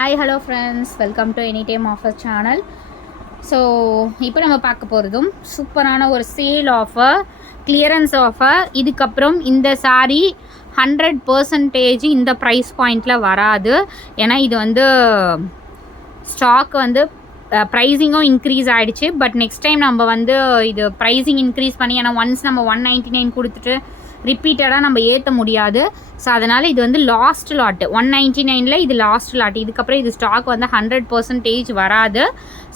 Hi, hello friends, welcome to Anytime Offer channel. So இப்போ நம்ம பார்க்க போகிறதும் சூப்பரான ஒரு சேல் ஆஃபர், கிளியரன்ஸ் ஆஃபர். இதுக்கப்புறம் இந்த சாரீ 100% இந்த ப்ரைஸ் பாயிண்டில் வராது. ஏன்னா இது வந்து ஸ்டாக் வந்து ப்ரைஸிங்கும் இன்க்ரீஸ் ஆகிடுச்சு. பட் நெக்ஸ்ட் டைம் நம்ம வந்து இது ப்ரைஸிங் இன்க்ரீஸ் பண்ணி, ஏன்னா ஒன்ஸ் நம்ம 199 கொடுத்துட்டு ரிப்பீட்டடாக நம்ம ஏற்ற முடியாது. ஸோ அதனால் இது வந்து லாஸ்ட் லாட்டு 199 இது லாஸ்ட் லாட். இதுக்கப்புறம் இது ஸ்டாக் வந்து 100% வராது.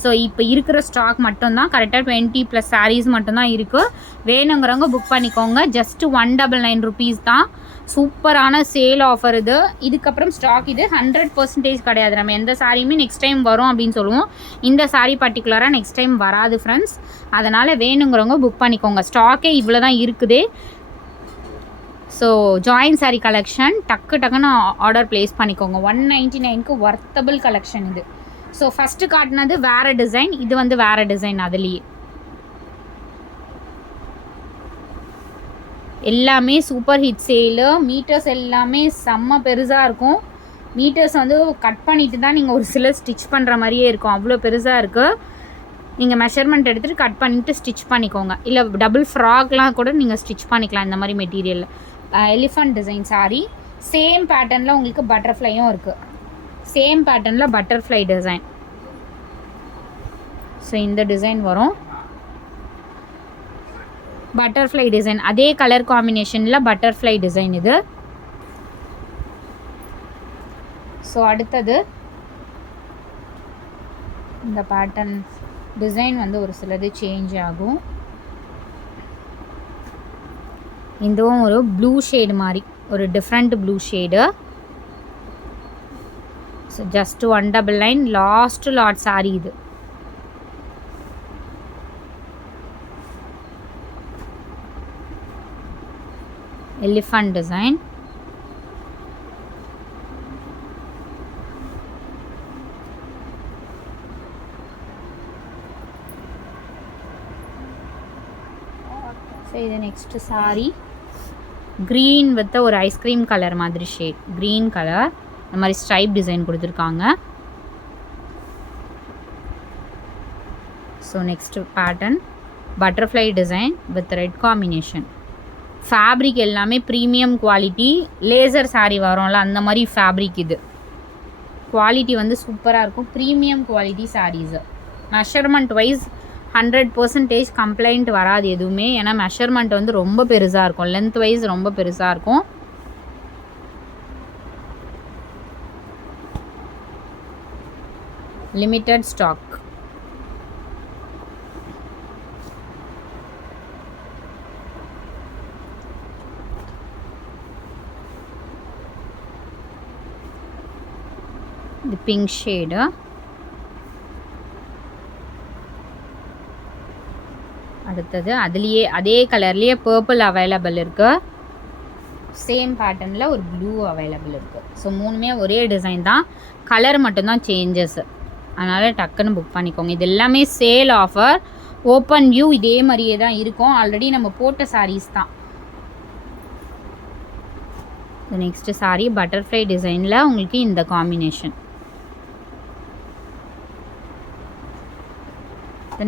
ஸோ இப்போ இருக்கிற ஸ்டாக் மட்டும்தான், கரெக்டாக 20+ சாரீஸ் மட்டும்தான் இருக்குது. வேணுங்கிறவங்க புக் பண்ணிக்கோங்க. ஜஸ்ட்டு 199 rupees தான். சூப்பரான சேல் ஆஃபர் இது. இதுக்கப்புறம் ஸ்டாக் இது 100% கிடையாது. நம்ம எந்த சாரியுமே நெக்ஸ்ட் டைம் வரும் அப்படின்னு சொல்லுவோம். இந்த சாரீ பர்டிகுலராக நெக்ஸ்ட் டைம் வராது ஃப்ரெண்ட்ஸ். அதனால் வேணுங்கிறவங்க புக் பண்ணிக்கோங்க. ஸ்டாக்கே இவ்வளோ தான் இருக்குது. ஸோ ஜாயின் சாரீ கலெக்ஷன் டக்குன்னு ஆர்டர் ப்ளேஸ் பண்ணிக்கோங்க. 199க்கு ஒர்த்தபிள் கலெக்ஷன் இது. ஸோ ஃபஸ்ட்டு காட்டினது வேறு டிசைன், இது வந்து வேறு டிசைன். அதுலேயே எல்லாமே சூப்பர் ஹிட் சேலு. மீட்டர்ஸ் எல்லாமே செம்ம பெருசாக இருக்கும். மீட்டர்ஸ் வந்து கட் பண்ணிட்டு தான் நீங்கள் ஒரு சில ஸ்டிச் பண்ணுற மாதிரியே இருக்கும், அவ்வளோ பெருசாக இருக்குது. நீங்கள் மெஷர்மெண்ட் எடுத்துகிட்டு கட் பண்ணிவிட்டு ஸ்டிச் பண்ணிக்கோங்க. இல்லை டபுள் ஃப்ராக்லாம் கூட நீங்கள் ஸ்டிச் பண்ணிக்கலாம் இந்த மாதிரி மெட்டீரியலில். Elephant design sari. சேம் பேட்டர்னில் உங்களுக்கு பட்டர்ஃப்ளையும் இருக்குது. சேம் பேட்டர்னில் பட்டர்ஃப்ளை டிசைன். ஸோ இந்த டிசைன் வரும், பட்டர்ஃப்ளை டிசைன். அதே கலர் காம்பினேஷனில் பட்டர்ஃப்ளை டிசைன் இது. ஸோ அடுத்தது இந்த பேட்டர்ன் டிசைன் வந்து ஒரு சிலது சேஞ்ச் ஆகும். இதுவும் ஒரு ப்ளூ ஷேடு மாதிரி, ஒரு different blue shade. So just 199 last lot sari இது. Elephant design. ஸோ இது நெக்ஸ்ட் சாரீ க்ரீன் வித் ஒரு ஐஸ்கிரீம் கலர் மாதிரி ஷேட். க்ரீன் கலர் இந்த மாதிரி ஸ்ட்ரைப் டிசைன் கொடுத்துருக்காங்க. So next pattern butterfly design with red combination. Fabric எல்லாமே premium quality. Laser sari வரும்ல அந்த மாதிரி ஃபேப்ரிக் இது. குவாலிட்டி வந்து சூப்பராக இருக்கும். Premium quality saris. Measurement wise 100% complaint வராது எதுவுமே. ஏன்னா மெஷர்மெண்ட் வந்து ரொம்ப பெருசாக இருக்கும், லென்த் வைஸ் ரொம்ப பெருசாக இருக்கும். Limited stock. இது பிங்க் ஷேடு. அடுத்தது அதுலேயே அதே கலர்லேயே பர்பிள் அவைலபிள் இருக்குது. சேம் பேட்டர்னில் ஒரு ப்ளூ அவைலபிள் இருக்குது. ஸோ மூணுமே ஒரே டிசைன் தான், கலர் மட்டும்தான் சேஞ்சஸ். அதனால் டக்குன்னு புக் பண்ணிக்கோங்க. இது எல்லாமே சேல் ஆஃபர். ஓப்பன் வியூ இதே மாதிரியே தான் இருக்கும். ஆல்ரெடி நம்ம போட்ட சாரீஸ் தான். நெக்ஸ்ட்டு சாரீ பட்டர்ஃப்ளை டிசைனில் உங்களுக்கு இந்த combination.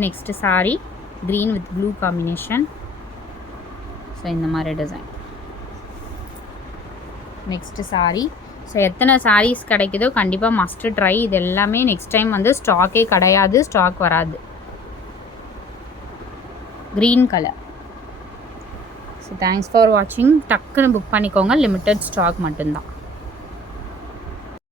Next sari green with blue combination. So இந்த மாதிரி டிசைன். நெக்ஸ்ட் சாரீ. ஸோ எத்தனை சாரீஸ் கிடைக்குதோ கண்டிப்பாக மஸ்ட் ட்ரை. இது எல்லாமே நெக்ஸ்ட் டைம் வந்து ஸ்டாக்கே கிடையாது, ஸ்டாக் வராது. Green colour. So thanks for வாட்சிங். டக்குன்னு புக் பண்ணிக்கோங்க, லிமிட்டட் ஸ்டாக் மட்டும்தான்.